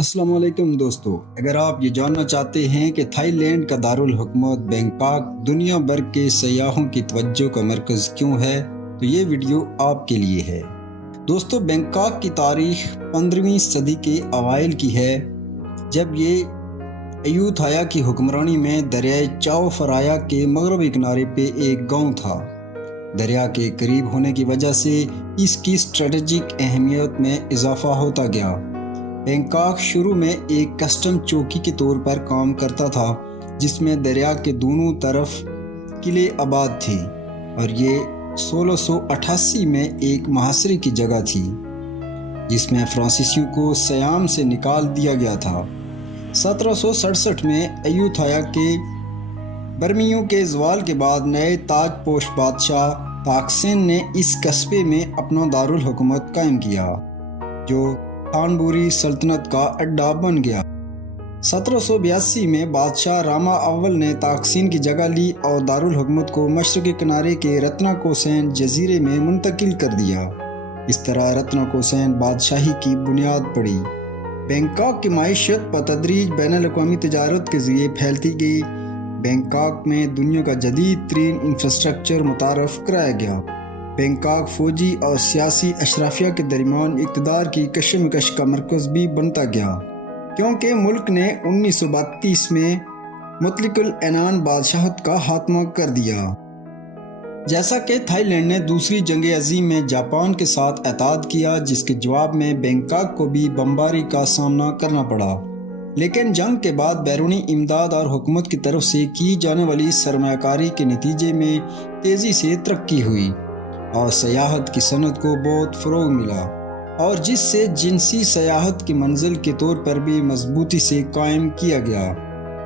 अस्सलाम वालेकुम दोस्तों, अगर आप ये जानना चाहते हैं कि थाईलैंड का दारुल हुकूमत बैंकॉक दुनिया भर के सयाहों की तवज्जो का मरकज़ क्यों है, तो ये वीडियो आपके लिए है। दोस्तों, बैंकॉक की तारीख 15वीं सदी के अवाइल की है, जब ये अयूथाया की हुक्मरानी में दरियाए चाओ फ्राया के मगरबी किनारे पे एक गांव था। दरिया के करीब होने की वजह से इसकी स्ट्रेटजिक अहमियत में इजाफा होता गया। बैंकॉक शुरू में एक कस्टम चौकी के तौर पर काम करता था, जिसमें दरिया के दोनों तरफ किले आबाद थे, और ये 1688 में एक महासरे की जगह थी, जिसमें फ्रांसीसियों को सयाम से निकाल दिया गया था। 1767 में अयूथाया के बर्मियों के ज़वाल के बाद नए ताजपोश बादशाह ताकसेन ने इस कस्बे में अपना दारुल हुकूमत कायम किया, जो थानबुरी सल्तनत का अड्डा बन गया। 1782 में बादशाह रामा अव्वल ने ताकसीन की जगह ली और दारुल हुकूमत को मशरक़ी किनारे के रत्नाकोसेन जजीरे में मुंतकिल कर दिया। इस तरह रत्नाकोसेन बादशाही की बुनियाद पड़ी। बैंकॉक की माइशत बतदरीज बैनुल-अक़वामी तिजारत के ज़रिए फैलती गई। बैंकॉक में दुनिया का जदीद तरीन इंफ्रास्ट्रक्चर मुतारफ़ कराया गया। बैंकॉक फौजी और सियासी अशराफिया के दरमियान इक़्तिदार की कशमकश का मरकज़ भी बनता गया, क्योंकि मुल्क ने 1932 में मुतलकुल ऐनान बादशाहत का खात्मा कर दिया। जैसा कि थाईलैंड ने दूसरी जंग अज़ीम में जापान के साथ एतहाद किया, जिसके जवाब में बैंकॉक को भी बमबारी का सामना करना पड़ा। लेकिन जंग के बाद बैरूनी इमदाद और हुकूमत की तरफ से की जाने वाली सरमायाकारी के नतीजे में तेज़ी से तरक्की हुई और सयाहत की सनत को बहुत फ़रोग़ मिला, और जिससे जिनसी सयाहत की मंजिल के तौर पर भी मजबूती से कायम किया गया।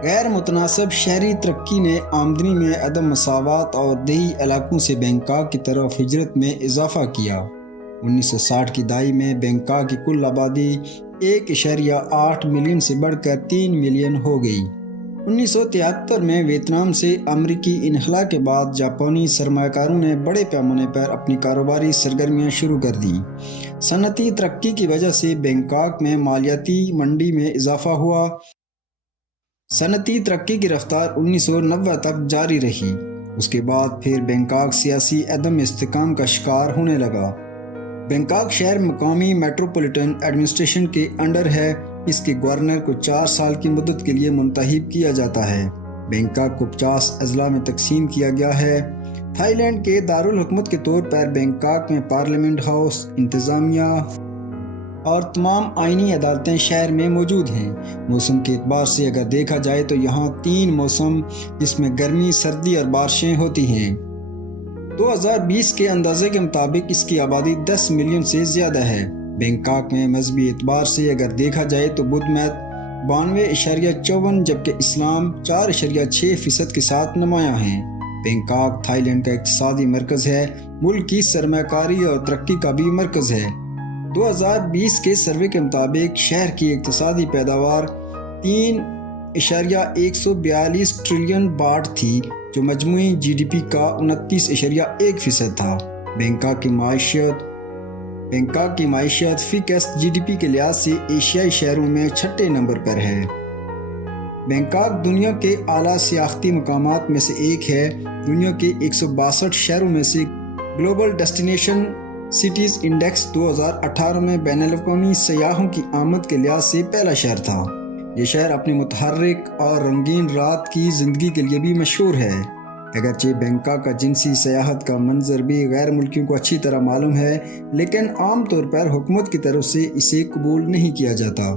गैर मुतनासिब शहरी तरक्की ने आमदनी में अदम मसावत और देही इलाकों से बैंकॉक की तरफ हिजरत में इजाफा किया। 1960 की दहाई में बैंकॉक की कुल आबादी 1.8 मिलियन से बढ़कर 3 मिलियन हो गई। 1973 में वियतनाम से अमरीकी इनखला के बाद जापानी सरमायाकारों ने बड़े पैमाने पर अपनी कारोबारी सरगर्मियां शुरू कर दी। सनती तरक्की की वजह से बैंकॉक में मालियाती मंडी में इजाफा हुआ। सनती तरक्की की रफ्तार 1990 तक जारी रही। उसके बाद फिर बैंकॉक सियासी अदम इस्तेकाम का शिकार होने लगा। बैंकॉक शहर मकामी मेट्रोपॉलिटन एडमिनिस्ट्रेशन के अंडर है। इसके गवर्नर को 4 साल की मुद्दत के लिए मुंतखब किया जाता है। बैंकॉक को 50 अजला में तकसीम किया गया है। थाईलैंड के दारुल हुकूमत के तौर पर बैंकॉक में पार्लियामेंट हाउस, इंतज़ामिया और तमाम आइनी अदालतें शहर में मौजूद हैं। मौसम के एतबार से अगर देखा जाए तो यहाँ 3 मौसम, जिसमें गर्मी, सर्दी और बारिशें होती हैं। 2020 के अंदाजे के मुताबिक इसकी आबादी 10 मिलियन से ज़्यादा है। बैंकॉक में मजहबी एतबार से अगर देखा जाए तो बुद्ध मत 92.54, जबकि इस्लाम 4.6% के साथ नुमायां हैं। बैंकॉक थाईलैंड का इक़्तिसादी मरकज़ है, मुल्क की सरमायाकारी और तरक्की का भी मरकज़ है। 2020 के सर्वे के मुताबिक शहर की इक़्तिसादी पैदावार 3.142 ट्रिलियन बाट थी, जो मजमूई GDP का 29.1% था। बैंकॉक की माइशत फ़ीसद GDP के लिहाज से एशियाई शहरों में 6ठे नंबर पर है। बैंकॉक दुनिया के आला सियाहती मकामात में से एक है। दुनिया के 162 शहरों में से ग्लोबल डेस्टिनेशन सिटीज़ इंडेक्स 2018 में बैनुल-अक़वामी सयाहों की आमद के लिहाज से पहला शहर था। ये शहर अपने मुतहर्रिक और रंगीन रात की ज़िंदगी के लिए भी मशहूर है। अगरचे बैंकॉक का जिनसी सयाहत का मंजर भी गैर मुल्कियों को अच्छी तरह मालूम है, लेकिन आम तौर पर हुकूमत की तरफ से इसे कबूल नहीं किया जाता।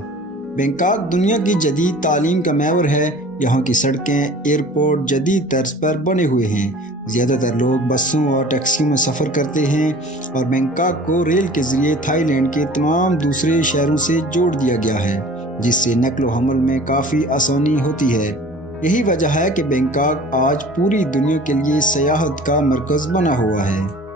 बैंकॉक दुनिया की जदीद तालीम का महवर है। यहाँ की सड़कें, एयरपोर्ट जदीद तर्ज पर बने हुए हैं। ज़्यादातर लोग बसों और टैक्सियों में सफ़र करते हैं, और बैंकॉक को रेल के ज़रिए थाईलैंड के तमाम दूसरे शहरों से जोड़ दिया गया है, जिससे नक्ल हमल में काफ़ी आसानी होती है। यही वजह है कि बैंकॉक आज पूरी दुनिया के लिए सयाहत का मरकज़ बना हुआ है।